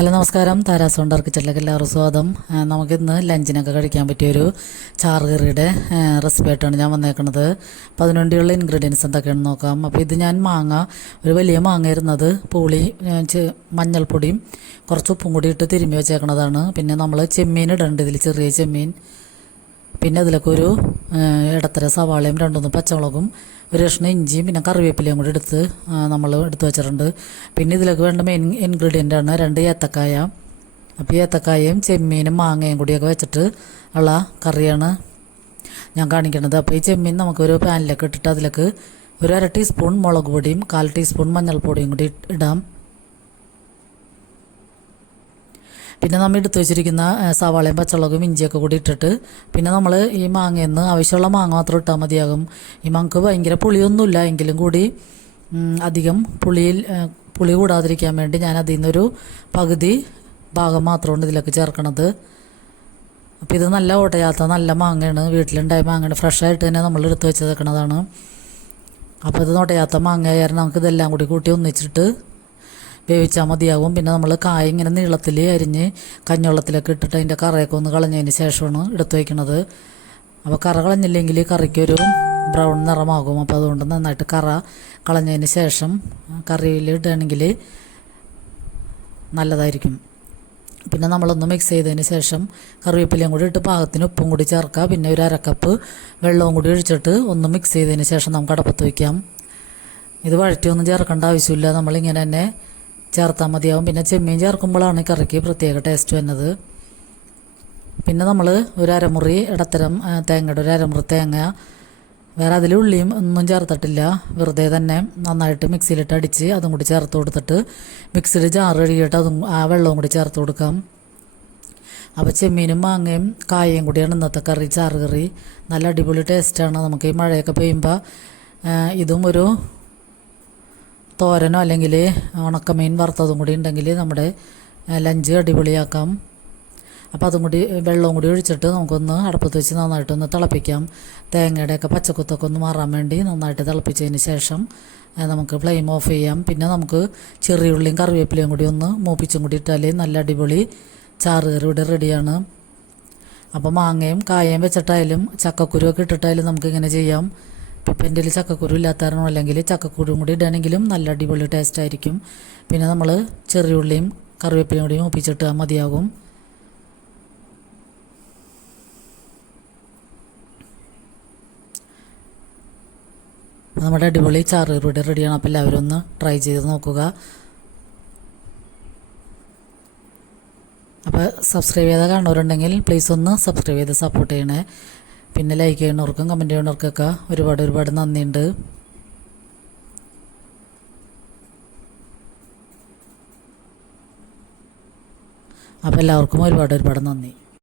Hello നമസ്കാരം, Tara's wonder കിച്ചണിലേക്ക് എല്ലാവർക്കും സ്വാഗതം. നമുക്കിന്ന് ലഞ്ചിനൊക്കെ കഴിക്കാൻ പറ്റിയൊരു ചാറ് കറിയുടെ റെസിപ്പി ആയിട്ടാണ് ഞാൻ വന്നേക്കുന്നത്. അപ്പോൾ അതിന് വേണ്ടിയുള്ള ഇൻഗ്രീഡിയൻസ് എന്തൊക്കെയാണെന്ന് നോക്കാം. അപ്പോൾ ഇത് ഞാൻ ഒരു വലിയ മാങ്ങ ഇരുന്നത് പുളി, മഞ്ഞൾപ്പൊടിയും കുറച്ച് ഉപ്പും കൂടി ഇട്ട് തിരുമ്മി വെച്ചേക്കണതാണ്. പിന്നെ നമ്മൾ ചെമ്മീൻ ഇടേണ്ടത്, ഇതിൽ ചെറിയ ചെമ്മീൻ. പിന്നെ അതിലൊക്കെ ഒരു ഇടത്തര സവാളയും 2-3 പച്ചമുളകും ഒരു കഷ്ണം ഇഞ്ചിയും പിന്നെ കറിവേപ്പിലയും കൂടി നമ്മൾ എടുത്ത് വെച്ചിട്ടുണ്ട്. പിന്നെ ഇതിലേക്ക് വേണ്ട മെയിൻ ഇൻഗ്രീഡിയൻ്റാണ് 2 ഏത്തക്കായ. അപ്പോൾ ഏത്തക്കായയും ചെമ്മീനും മാങ്ങയും കൂടിയൊക്കെ വെച്ചിട്ട് ഉള്ള കറിയാണ് ഞാൻ കാണിക്കുന്നത്. അപ്പോൾ ഈ ചെമ്മീൻ നമുക്കൊരു പാനിലൊക്കെ ഇട്ടിട്ട് അതിലേക്ക് ഒരു 1/2 ടീസ്പൂൺ മുളക് പൊടിയും 1/4 ടീസ്പൂൺ മഞ്ഞൾപ്പൊടിയും കൂടി ഇടാം. പിന്നെ നമ്മൾ എടുത്ത് വെച്ചിരിക്കുന്ന സവാളയും പച്ചമുളകും ഇഞ്ചിയൊക്കെ കൂടി ഇട്ടിട്ട് പിന്നെ നമ്മൾ ഈ മാങ്ങയിൽ നിന്ന് ആവശ്യമുള്ള മാങ്ങ മാത്രം ഇട്ടാൽ മതിയാകും. ഈ മാങ്ങക്ക് ഭയങ്കര പുളിയൊന്നുമില്ല, എങ്കിലും കൂടി അധികം പുളി കൂടാതിരിക്കാൻ വേണ്ടി ഞാൻ അതിൽ നിന്നൊരു പകുതി ഭാഗം മാത്രമാണ് ഇതിലേക്ക് ചേർക്കണത്. അപ്പോൾ ഇത് നല്ല ഉടയാത്ത നല്ല മാങ്ങയാണ്, വീട്ടിലുണ്ടായ മാങ്ങയാണ്, ഫ്രഷായിട്ട് തന്നെ നമ്മൾ എടുത്ത് വെച്ചേക്കണതാണ്. അപ്പോൾ ഇത് ഉടയാത്ത മാങ്ങ കാരണം നമുക്ക് ഇതെല്ലാം കൂടി കൂട്ടി ഒന്നിച്ചിട്ട് വേവിച്ചാൽ മതിയാകും. പിന്നെ നമ്മൾ കായ ഇങ്ങനെ നീളത്തിൽ അരിഞ്ഞ് കഞ്ഞവെള്ളത്തിലൊക്കെ ഇട്ടിട്ട് അതിൻ്റെ കറയൊക്കെ ഒന്ന് കളഞ്ഞതിന് ശേഷമാണ് എടുത്ത് വയ്ക്കുന്നത്. അപ്പോൾ കറ കളഞ്ഞില്ലെങ്കിൽ കറിക്കൊരു ബ്രൗൺ നിറമാകും. അപ്പോൾ അതുകൊണ്ട് നന്നായിട്ട് കറ കളഞ്ഞതിന് ശേഷം കറിയിൽ ഇടുകയാണെങ്കിൽ നല്ലതായിരിക്കും. പിന്നെ നമ്മളൊന്ന് മിക്സ് ചെയ്തതിന് ശേഷം കറിവേപ്പിലയും കൂടി ഇട്ട് പാകത്തിന് ഉപ്പും കൂടി ചേർക്കുക. പിന്നെ ഒരു 1/2 കപ്പ് വെള്ളവും കൂടി ഒഴിച്ചിട്ട് ഒന്ന് മിക്സ് ചെയ്തതിന് ശേഷം നമുക്ക് അടപ്പത്ത് വയ്ക്കാം. ഇത് വഴറ്റിയൊന്നും ചേർക്കേണ്ട ആവശ്യമില്ല, നമ്മളിങ്ങനെ തന്നെ ചേർത്താൽ മതിയാവും. പിന്നെ ചെമ്മീൻ ചേർക്കുമ്പോഴാണ് കറിക്ക് പ്രത്യേക ടേസ്റ്റ് വരുന്നത്. പിന്നെ നമ്മൾ ഒരു അരമുറി ഇടത്തരം തേങ്ങയുടെ ഒരു അരമുറി തേങ്ങ, വേറെ അതിൽ ഉള്ളിയും ഒന്നും ചേർത്തിട്ടില്ല, വെറുതെ തന്നെ നന്നായിട്ട് മിക്സിയിലിട്ട് അടിച്ച് അതും കൂടി ചേർത്ത് കൊടുത്തിട്ട് മിക്സിയുടെ ജാറ് കഴുകിയിട്ട് ആ വെള്ളവും കൂടി ചേർത്ത് കൊടുക്കാം. അപ്പോൾ ചെമ്മീനും മാങ്ങയും കായയും കൂടിയാണ് ഇന്നത്തെ കറി, ചാറ് കറി. നല്ല അടിപൊളി ടേസ്റ്റാണ്. നമുക്ക് ഈ മഴയൊക്കെ പെയ്യുമ്പോൾ ഇതും ഒരു തോരനോ അല്ലെങ്കിൽ ഉണക്കമീൻ വറുത്തതും കൂടി ഉണ്ടെങ്കിൽ നമ്മുടെ ലഞ്ച് അടിപൊളിയാക്കാം. അപ്പോൾ അതും കൂടി വെള്ളവും കൂടി ഒഴിച്ചിട്ട് നമുക്കൊന്ന് അടുപ്പത്ത് വെച്ച് നന്നായിട്ടൊന്ന് തിളപ്പിക്കാം. തേങ്ങയുടെയൊക്കെ പച്ചക്കുത്തൊക്കെ ഒന്ന് മാറാൻ വേണ്ടി നന്നായിട്ട് തിളപ്പിച്ചതിന് ശേഷം നമുക്ക് ഫ്ലെയിം ഓഫ് ചെയ്യാം. പിന്നെ നമുക്ക് ചെറിയുള്ളിയും കറിവേപ്പിലയും കൂടി ഒന്ന് മൂപ്പിച്ചും കൂടി ഇട്ടാൽ നല്ല അടിപൊളി ചാറ് കറി ഇവിടെ റെഡിയാണ്. അപ്പോൾ മാങ്ങയും കായയും വെച്ചിട്ടായാലും ചക്കക്കുരുവൊക്കെ ഇട്ടിട്ടായാലും നമുക്കിങ്ങനെ ചെയ്യാം. ഇപ്പം എൻ്റെ ചക്കക്കുരു ഇല്ലാത്തതാണോ അല്ലെങ്കിൽ ചക്കക്കുരും കൂടി ഇടുകയാണെങ്കിലും നല്ല അടിപൊളി ടേസ്റ്റ് ആയിരിക്കും. പിന്നെ നമ്മൾ ചെറിയുള്ളിയും കറിവേപ്പിലയും കൂടി മൂപ്പിച്ചിട്ടാൽ മതിയാകും. നമ്മുടെ അടിപൊളി ചാറ് കറി റെഡിയാണ്. അപ്പോൾ എല്ലാവരും ഒന്ന് ട്രൈ ചെയ്ത് നോക്കുക. അപ്പോൾ സബ്സ്ക്രൈബ് ചെയ്താൽ കാണുന്നവരുണ്ടെങ്കിൽ പ്ലീസ് ഒന്ന് സബ്സ്ക്രൈബ് ചെയ്ത് സപ്പോർട്ട് ചെയ്യണേ. പിന്നെ ലൈക്ക് ചെയ്യുന്നവർക്കും കമൻറ്റ് ചെയ്യുന്നവർക്കൊക്കെ ഒരുപാട് നന്ദിയുണ്ട്. അപ്പോൾ എല്ലാവർക്കും ഒരുപാട് നന്ദി.